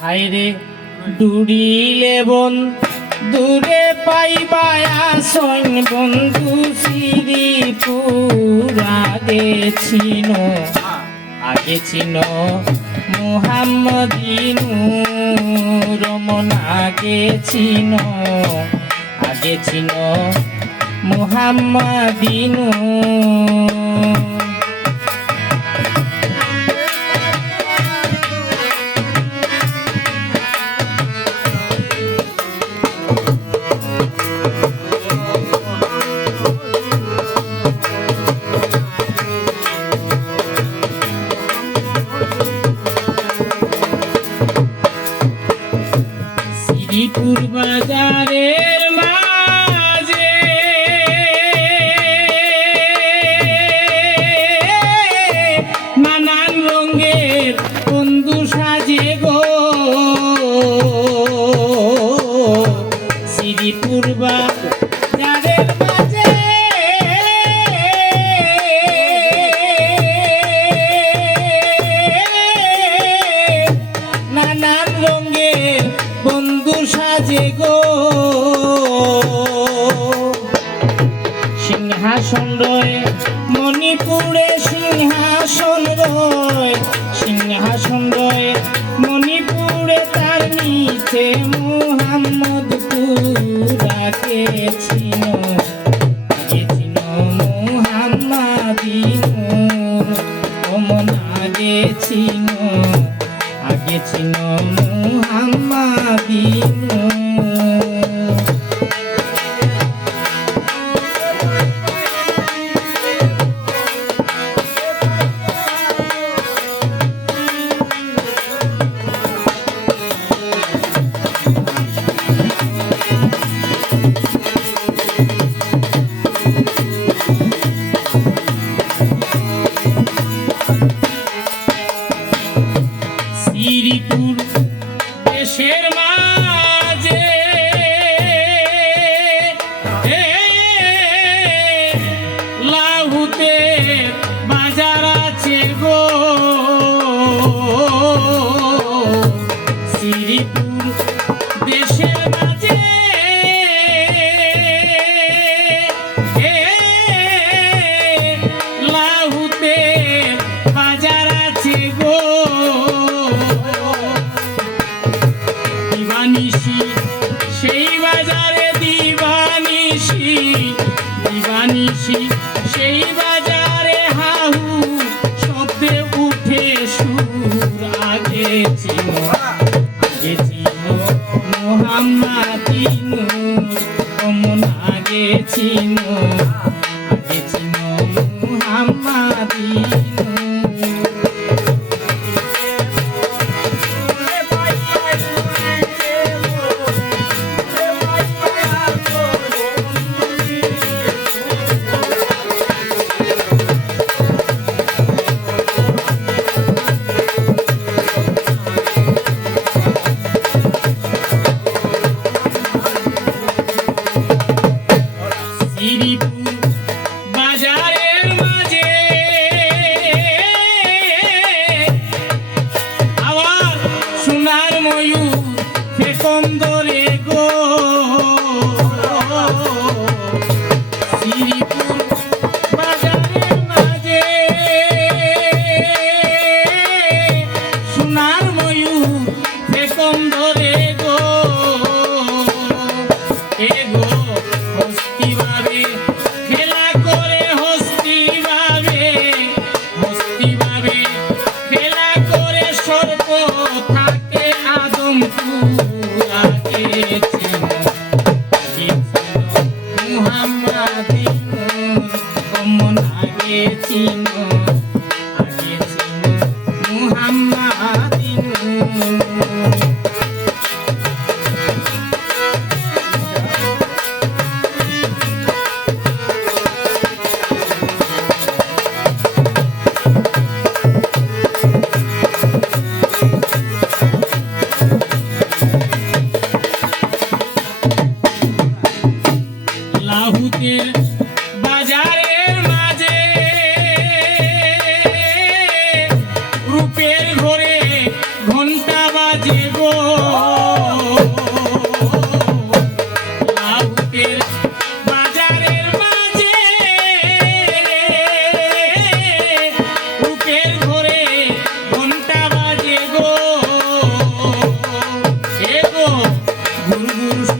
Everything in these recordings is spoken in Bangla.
হাইরে দূরিলে বন দূরে পাইবা আসন বন্ধু শ্রীপুর আগে ছিল মুহাম্মদিনু রমন আগে ছিল মুহাম্মদিনু শ্রীপুর বাজারের মাঝে নানান রঙের বন্ধু সাজে গো শ্রীপুর বাজারের মাঝে নানান রঙের বন্ধু সাজে গো সিংহাসন রয় মণিপুরে সিংহাসন রয় মণিপুরে তার নিচে মুহাম্মদপুর আগে ছিল মুহাম্মাদিনুর ওমন আগে ছিল মুহাম্মাদিনু শ্রীপুর দেশের মাঝে লাহুতে বাজার আছে গো শ্রীপুর দেশের মাঝে লাহুতে বাজার আছে গো সেই বাজারে দিবানিশি সেই বাজারে হাহু শব্দে উঠে সুর আগে ছিল মুহাম্মাদিনু ওমন আগে ছিল মুহাম্মাদিনু শ্রীপুর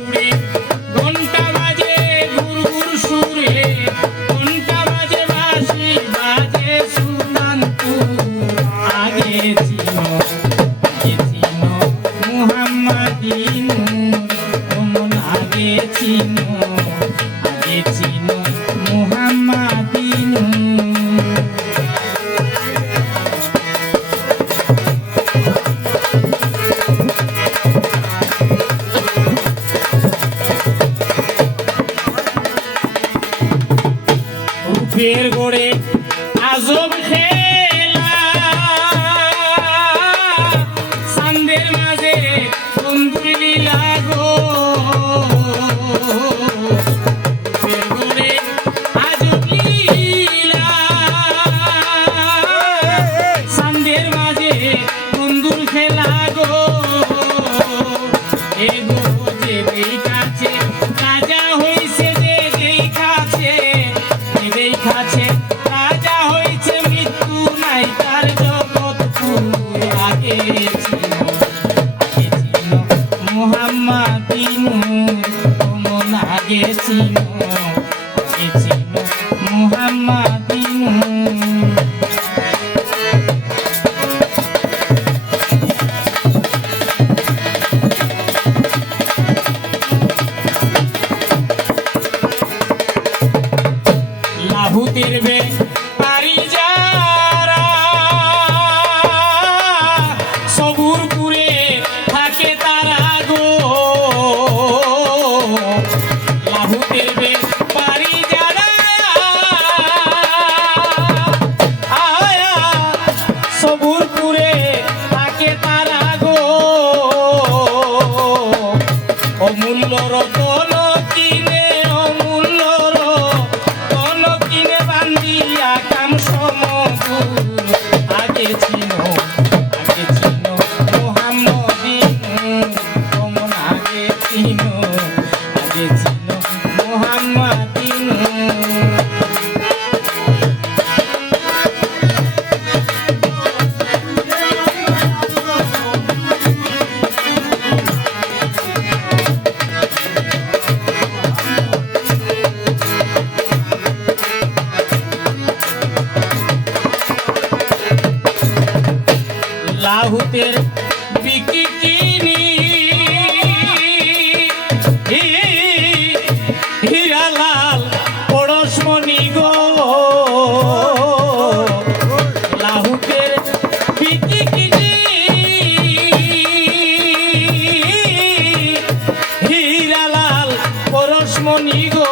সুরে ঘন্টা বাজে গুর গুর সুরে ঘন্টা বাজে বাঁশি বাজে সুলতানপুর আগে ছিল মুহাম্মাদি নূর ওমন আগে ছিল মুহাম্মাদি নূর রূপের গড়ে আজব খেলা চাঁদের মাঝে বন্ধুর লীলা গো রূপের গড়ে আজব লীলা চাঁদের মাঝে বন্ধুর খেলা গো এ গো যে কাছে রাজা হইছে যে কাছে কাছে রাজা হইছে মৃত্যু নাই তার জগৎপুর আগে ছিল মুহাম্মাদি নূর ওমন আগে ছিল মুহাম্মাদি নূর লাহুতের বে পারি যারা সবুরপুরে থাকে তারা গো লাহুতের বে পারি যারা আয়া সবুরপুরে থাকে তারা গো অমূল্য রতন কিনে অমূল্য আগে ছিল মুহাম্মাদি নূর ওমন আগে ছিল মুহাম্মাদি নূর লাহুতের বিকি কিনি হীরালাল পরশমণি গো লাহুতের বিকি কিনি হীরালাল পরশমণি গো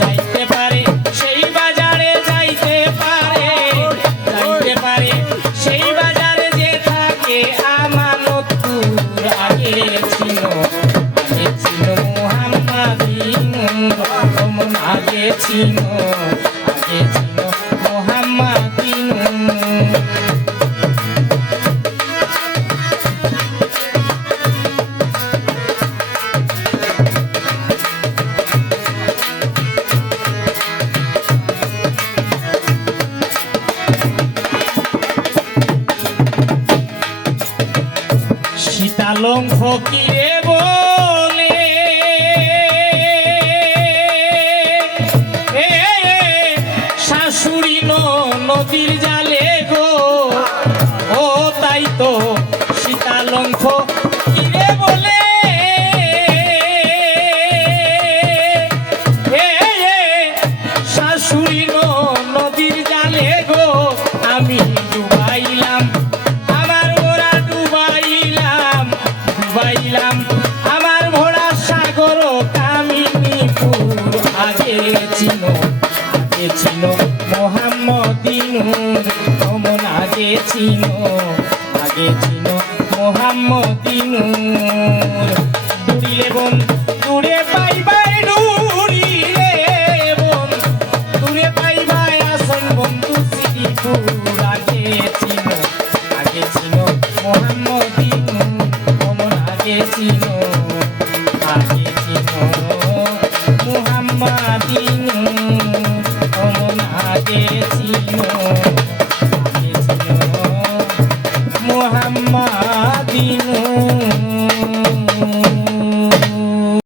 যাইতে পারে সেই বাজারে যাইতে পারে সেই বাজারে যে থাকে আমানতপুর আগে ছিল মুহাম্মাদি নূর ওমন আগে ছিল মুহাম্মাদি নূর সীতালং ফকিরে বলে শাশুড়ি নদীর জালে গো ও তাই তো সীতালং ফকিরে বলে শাশুড়ি নদীর জালে গো আমি ডুবাইলাম আমার ভোলা সাগর কামিনীপুর আগে ছিল মুহাম্মাদি নূর ওমন আগে ছিল মুহাম্মাদি নূর দূরিলে বোন দূরে পাইবাই দূরিলে বোন দূরে পাইবাই আসন বন্ধু শ্রীপুর আগে ছিল মুহাম্মাদি নূর ওমন আগে ছিল